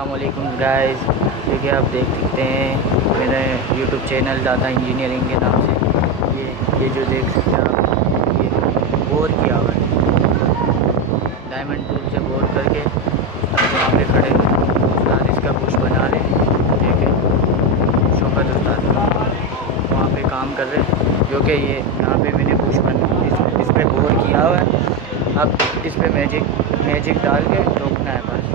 अस्सलामुअलैकुम गाइस, ये आप देख सकते हैं मेरे यूट्यूब चैनल दादा इंजीनियरिंग के नाम से। ये जो देख सकते हैं आप, ये बोर किया हुआ है। डायमंड टूल से बोर करके वहाँ पे खड़े हुए उस्ताद इसका बुश बना रहे। देखें शौकत उस्ताद वहाँ पे काम कर रहे हैं, जो कि ये यहाँ पे मैंने बुश इस पर बोर किया हुआ है। अब इस पर मैजिक डाल के ठोकना है बस।